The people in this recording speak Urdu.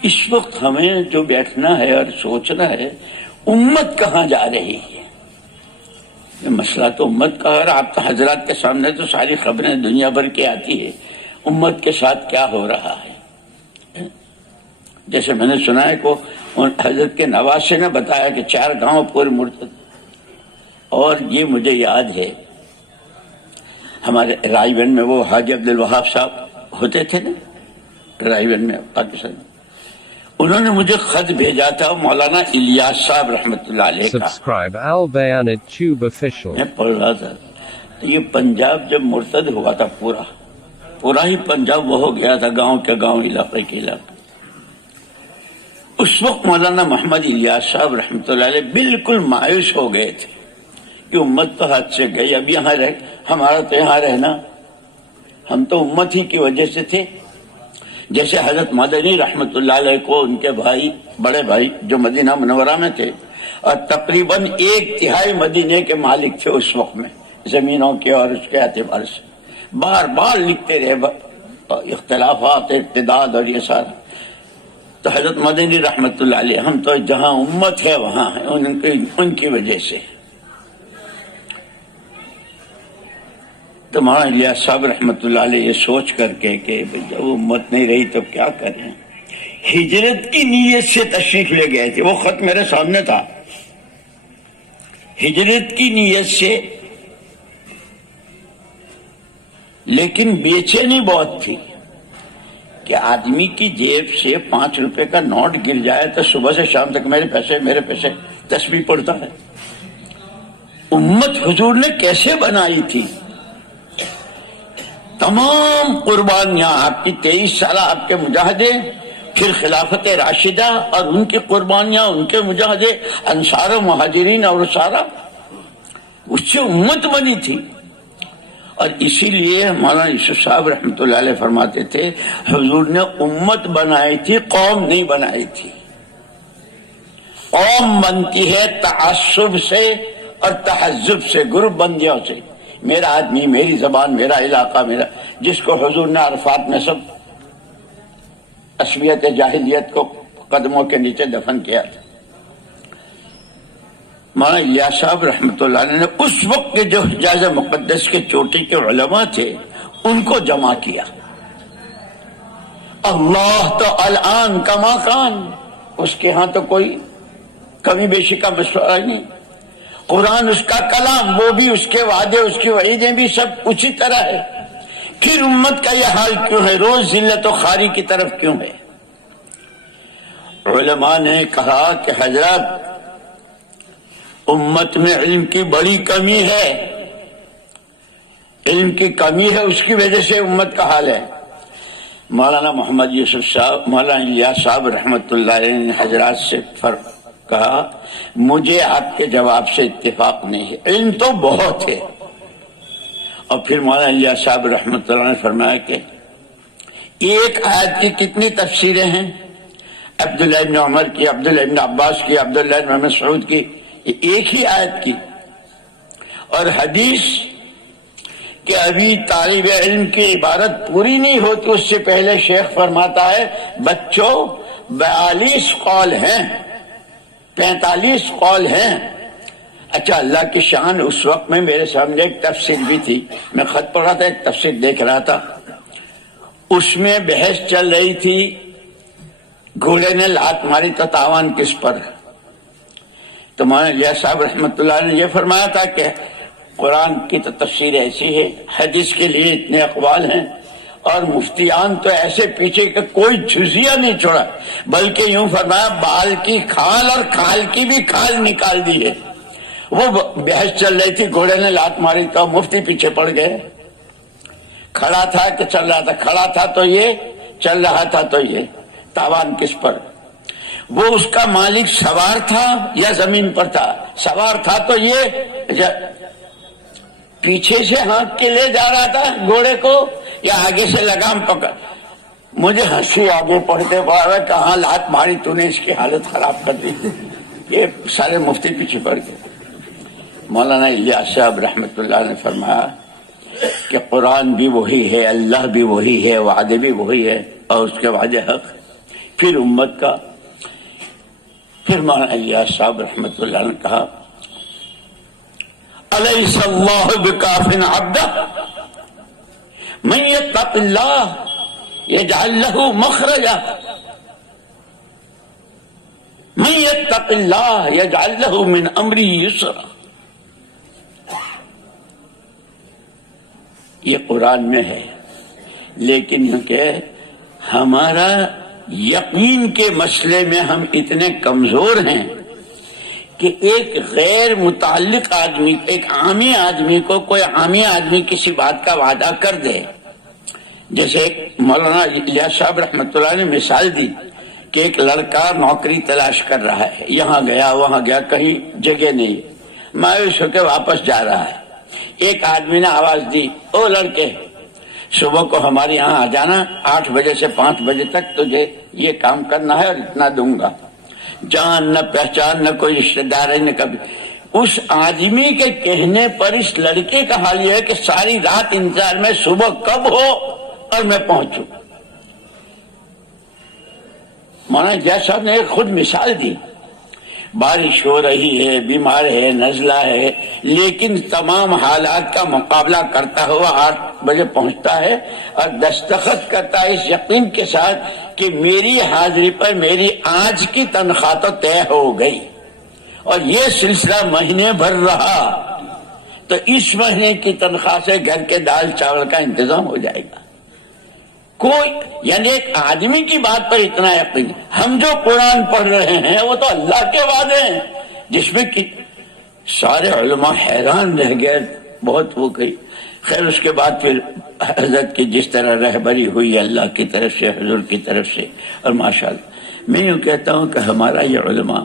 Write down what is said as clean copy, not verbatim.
اس وقت ہمیں جو بیٹھنا ہے اور سوچنا ہے امت کہاں جا رہی ہے. یہ مسئلہ تو امت کا ہے. آپ حضرات کے سامنے تو ساری خبریں دنیا بھر کی آتی ہے امت کے ساتھ کیا ہو رہا ہے. جیسے میں نے سنا ہے کو حضرت کے نواسے نے بتایا کہ 4 گاؤں پورے مرتد. اور یہ مجھے یاد ہے ہمارے رائے گنج میں وہ حاجی عبد الوہاب صاحب ہوتے تھے نا رائے گنج میں پاکستان، انہوں نے مجھے خط بھیجا تھا مولانا الیاس صاحب رحمۃ اللہ علیہ کا. میں پڑھ رہا تھا یہ پنجاب جب مرتد ہوا تھا پورا ہی پنجاب وہ ہو گیا تھا، گاؤں کے گاؤں، علاقے کے علاقے. اس وقت مولانا محمد الیاس صاحب رحمۃ اللہ علیہ بالکل مایوس ہو گئے تھے کہ امت تو ہاتھ سے گئی، اب یہاں ہمارا تو یہاں رہنا، ہم تو امت ہی کی وجہ سے تھے. جیسے حضرت مدنی رحمۃ اللہ علیہ کو ان کے بھائی، بڑے بھائی جو مدینہ منورہ میں تھے اور تقریباً 1/3 مدینے کے مالک تھے اس وقت میں، زمینوں کے اور اس کے اعتبار سے بار بار لکھتے رہے اختلافات، ارتداد اور یہ سارا. تو حضرت مدنی رحمۃ اللہ علیہ ہم تو جہاں امت ہے وہاں ہے ان کی وجہ سے. تو مولانا الیاس صاحب رحمۃ اللہ علیہ یہ سوچ کر کے کہ جب امت نہیں رہی تو کیا کریں، ہجرت کی نیت سے تشریف لے گئے تھے. وہ خط میرے سامنے تھا. ہجرت کی نیت سے، لیکن بے چینی بہت تھی کہ آدمی کی جیب سے 5 روپے کا نوٹ گر جائے تو صبح سے شام تک میرے پیسے تسبیح پڑھتا ہے. امت حضور نے کیسے بنائی تھی، تمام قربانیاں آپ کی 23 سالہ آپ کے مجاہدے، پھر خلافت راشدہ اور ان کی قربانیاں، ان کے مجاہدے، انصار و مہاجرین اور سارا، اس سے امت بنی تھی. اور اسی لیے مولانا یوسف صاحب رحمۃ اللہ علیہ فرماتے تھے حضور نے امت بنائی تھی، قوم نہیں بنائی تھی. قوم بنتی ہے تعصب سے اور تحزب سے، گروپ بندیوں سے. میرا آدمی، میری زبان، میرا علاقہ، میرا، جس کو حضور نے عرفات میں سب عصبیت جاہلیت کو قدموں کے نیچے دفن کیا تھا. مولانا الیاس صاحب رحمۃ اللہ علیہ نے اس وقت کے جو حجاز مقدس کے چوٹی کے علماء تھے ان کو جمع کیا. اللہ تو الان کما کان، اس کے ہاں تو کوئی کمی بیشی کا مسئلہ نہیں. قرآن اس کا کلام، وہ بھی اس کے وعدے، اس کی وعیدیں بھی سب اسی طرح ہے. پھر امت کا یہ حال کیوں ہے، روز ذلت و خواری کی طرف کیوں ہے؟ علماء نے کہا کہ حضرت امت میں علم کی بڑی کمی ہے، علم کی کمی ہے، اس کی وجہ سے امت کا حال ہے. مولانا محمد یوسف صاحب، مولانا الیاس صاحب رحمۃ اللہ علیہ نے حضرات سے فرق کہا مجھے آپ کے جواب سے اتفاق نہیں ہے، علم تو بہت ہے. اور پھر مولانا الیاس صاحب رحمۃ اللہ نے فرمایا کہ ایک آیت کی کتنی تفسیریں ہیں، عبداللہ ابن عمر کی، عبداللہ ابن عباس کی، عبداللہ ابن مسعود کی، ایک ہی آیت کی. اور حدیث کہ ابھی طالب علم کی عبارت پوری نہیں ہوتی اس سے پہلے شیخ فرماتا ہے بچوں 42 قول ہیں، 45 قول ہیں. اچھا، اللہ کی شان. اس وقت میں میرے سامنے ایک تفسیر بھی تھی، میں خط پڑھ رہا تھا، ایک تفسیر دیکھ رہا تھا، اس میں بحث چل رہی تھی گھوڑے نے لات ماری تو تاوان کس پر. تو مولانا الیاس صاحب رحمۃ اللہ نے یہ فرمایا تھا کہ قرآن کی تو تفسیر ایسی ہے، حدیث کے لیے اتنے اقوال ہیں، اور مفتیان تو ایسے پیچھے کہ کوئی جزیہ نہیں چھوڑا، بلکہ یوں فرمایا بال کی کھال اور کھال کی بھی کھال نکال دی ہے. وہ بحث چل رہی تھی، گھوڑے نے لات ماری تو مفتی پیچھے پڑ گئے. کھڑا تھا کہ چل رہا تھا، کھڑا تھا تو یہ، چل رہا تھا تو یہ، تاوان کس پر. وہ اس کا مالک سوار تھا یا زمین پر تھا، سوار تھا تو یہ پیچھے سے ہانک کے لے جا رہا تھا گھوڑے کو یا آگے سے لگام پکڑ. مجھے ہنسی آگے پڑھتے پڑا کہاں لات ماری تو نے، اس کی حالت خراب کر دی. یہ سارے مفتی پیچھے پڑ گئے. مولانا الیاس صاحب رحمۃ اللہ نے فرمایا کہ قرآن بھی وہی ہے، اللہ بھی وہی ہے، وعدے بھی وہی ہے، اور اس کے وعدے حق. پھر امت کا. پھر مولانا الیاس صاحب رحمۃ اللہ علیہ نے کہا الیس اللہ بکاف عبدہ من یتق اللہ یجعل لہ مخرجا من یتق اللہ یجعل لہ من امری یسرا. یہ قرآن میں ہے، لیکن کہ ہمارا یقین کے مسئلے میں ہم اتنے کمزور ہیں کہ ایک غیر متعلق آدمی، ایک عامی آدمی کو کوئی عامی آدمی کسی بات کا وعدہ کر دے. جیسے مولانا الیاس صاحب رحمۃ اللہ نے مثال دی کہ ایک لڑکا نوکری تلاش کر رہا ہے، یہاں گیا وہاں گیا، کہیں جگہ نہیں، مایوس ہو کے واپس جا رہا ہے. ایک آدمی نے آواز دی، او لڑکے صبح کو ہمارے یہاں آ جانا، 8 بجے سے 5 بجے تک تجھے یہ کام کرنا ہے اور اتنا دوں گا. جان نہ پہچان نہ کوئی رشتہ دار ہے نہ کبھی. اس آدمی کے کہنے پر اس لڑکے کا حال یہ ہے کہ ساری رات انتظار میں صبح کب ہو اور میں پہنچوں. مولانا الیاس صاحب نے ایک خود مثال دی، بارش ہو رہی ہے، بیمار ہے، نزلہ ہے، لیکن تمام حالات کا مقابلہ کرتا ہوا 8 بجے پہنچتا ہے اور دستخط کرتا ہے اس یقین کے ساتھ کہ میری حاضری پر میری آج کی تنخواہ تو طے ہو گئی، اور یہ سلسلہ مہینے بھر رہا تو اس مہینے کی تنخواہ سے گھر کے دال چاول کا انتظام ہو جائے گا. کوئی یعنی ایک آدمی کی بات پر اتنا یقین. ہم جو قرآن پڑھ رہے ہیں وہ تو اللہ کے وعدے ہیں، جس میں کہ سارے علماء حیران رہ گئے، بہت وہ گئی. خیر اس کے بعد پھر حضرت کی جس طرح رہبری ہوئی اللہ کی طرف سے، حضور کی طرف سے، اور ماشاءاللہ میں یوں کہتا ہوں کہ ہمارا یہ علماء